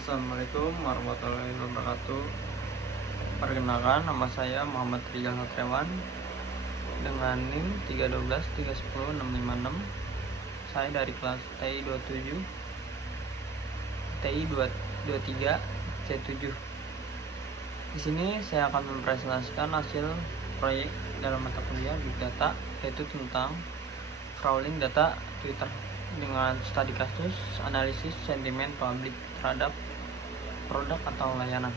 Assalamualaikum warahmatullahi wabarakatuh. Perkenalkan, nama saya Muhammad Rizal Satriawan dengan NIM 312310656. Saya dari kelas TI 27 TI 23 C7. Di sini saya akan mempresentasikan hasil proyek dalam mata kuliah Big Data, yaitu tentang crawling data Twitter dengan studi kasus analisis sentimen publik terhadap produk atau layanan.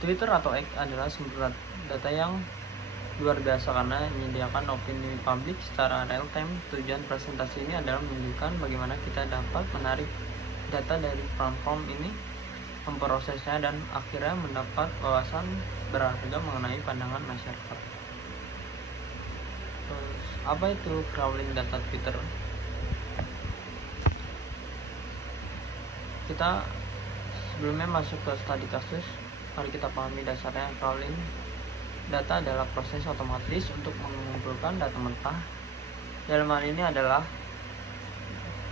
Twitter atau X adalah sumber data yang luar biasa karena menyediakan opini publik secara real time. Tujuan presentasi ini adalah menunjukkan bagaimana kita dapat menarik data dari platform ini, memprosesnya, dan akhirnya mendapat wawasan berharga mengenai pandangan masyarakat. Terus, apa itu crawling data Twitter? Kita sebelumnya masuk ke studi kasus, mari kita pahami dasarnya. Crawling data adalah proses otomatis untuk mengumpulkan data mentah. Dalam hal ini adalah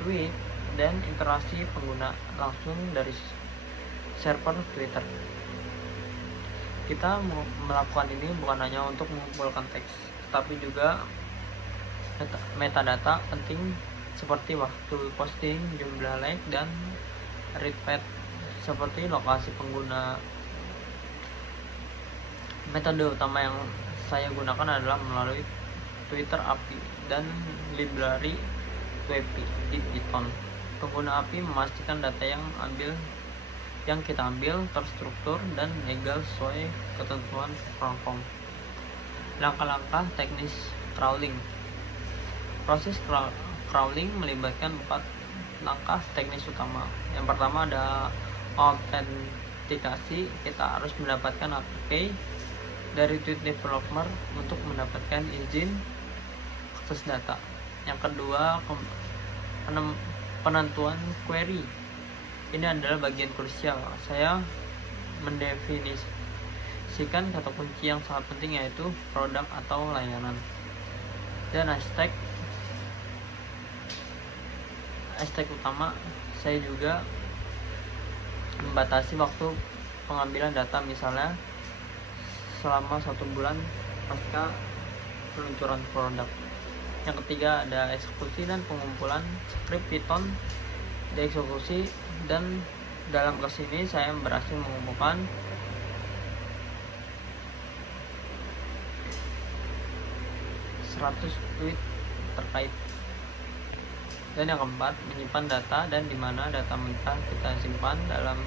tweet dan interaksi pengguna langsung dari server Twitter. Kita melakukan ini bukan hanya untuk mengumpulkan teks, tetapi juga metadata penting seperti waktu posting, jumlah like, dan retweet seperti lokasi pengguna. Metode utama yang saya gunakan adalah melalui Twitter API dan library WebP di Python. Pengguna API memastikan data yang kita ambil terstruktur dan legal sesuai ketentuan platform. Langkah-langkah teknis crawling. Proses crawling melibatkan 4 langkah teknis utama. Yang pertama ada autentikasi. Kita harus mendapatkan APK dari tweet developer untuk mendapatkan izin akses data. Yang kedua, penentuan query. Ini adalah bagian krusial. Saya mendefinisikan kata kunci yang sangat penting, yaitu produk atau layanan. Dan hashtag utama, saya juga membatasi waktu pengambilan data, misalnya selama 1 bulan pasca peluncuran produk. Yang ketiga ada eksekusi dan pengumpulan script Python dieksekusi, dan dalam kasus ini saya berhasil mengumpulkan 100 tweet terkait. Dan yang keempat, menyimpan data dan di mana data mentah kita simpan dalam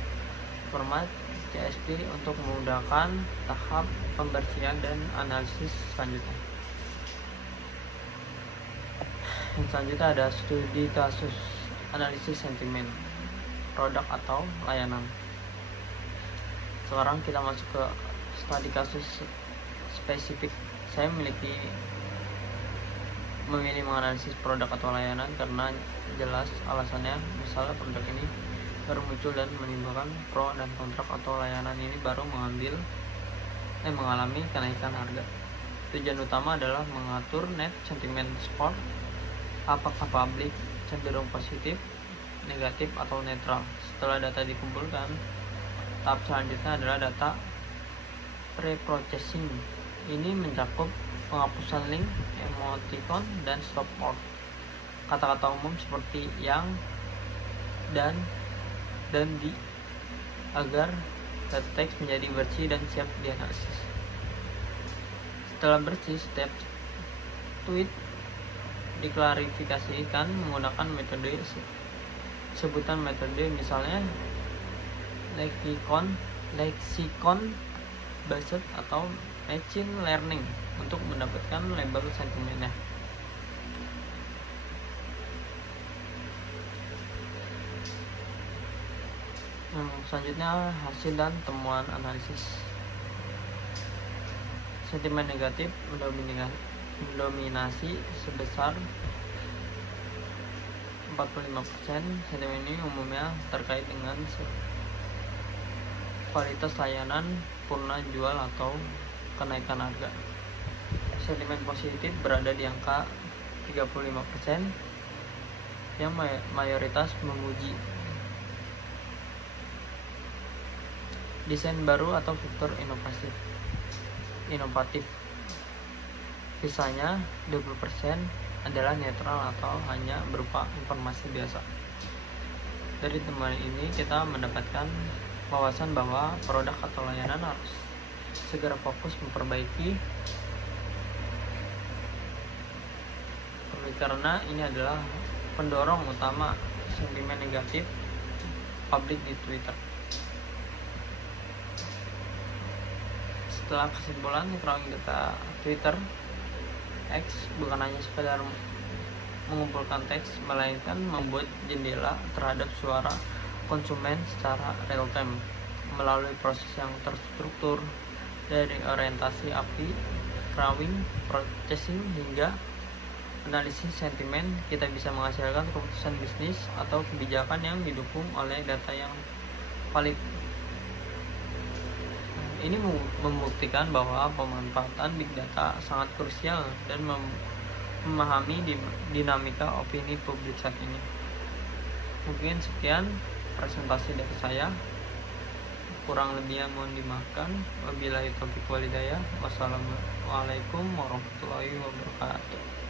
format CSV untuk memudahkan tahap pembersihan dan analisis selanjutnya. Yang selanjutnya ada studi kasus analisis sentimen produk atau layanan. Sekarang kita masuk ke studi kasus spesifik. Saya memilih menganalisis produk atau layanan karena jelas alasannya. Misalnya produk ini baru muncul dan menimbulkan pro dan kontrak, atau layanan ini baru mengalami kenaikan harga. Tujuan utama adalah mengatur net sentiment score, apakah publik cenderung positif, negatif, atau netral. Setelah data dikumpulkan, tahap selanjutnya adalah data pre-processing. Ini mencakup penghapusan link, emoticon, dan stop words. Kata-kata umum seperti yang, dan di, agar teks menjadi bersih dan siap dianalisis. Setelah bersih, setiap tweet diklarifikasikan menggunakan metode sebutan metode, misalnya lexicon based atau machine learning, untuk mendapatkan label sentimennya. Selanjutnya hasil dan temuan analisis. Sentimen negatif mendominasi sebesar 45%. Sentimen ini umumnya terkait dengan kualitas layanan, purna jual, atau kenaikan harga. Sentimen positif berada di angka 35%. yang mayoritas memuji desain baru atau fitur inovatif. Sisanya 20% adalah netral atau hanya berupa informasi biasa. Dari temuan ini kita mendapatkan wawasan bahwa produk atau layanan harus segera fokus memperbaiki, karena ini adalah pendorong utama sentimen negatif publik di Twitter. Setelah kesimpulan, crawling data Twitter X bukan hanya sekedar mengumpulkan teks, melainkan membuat jendela terhadap suara konsumen secara real time melalui proses yang terstruktur dari orientasi API, crawling, processing hingga analisis sentimen. Kita bisa menghasilkan keputusan bisnis atau kebijakan yang didukung oleh data yang valid. Ini membuktikan bahwa pemanfaatan big data sangat krusial dan memahami dinamika opini publik saat ini. Mungkin sekian presentasi dari saya, kurang lebihnya mohon dimaafkan. Wabillahi taufiq walhidayah. Wassalamualaikum warahmatullahi wabarakatuh.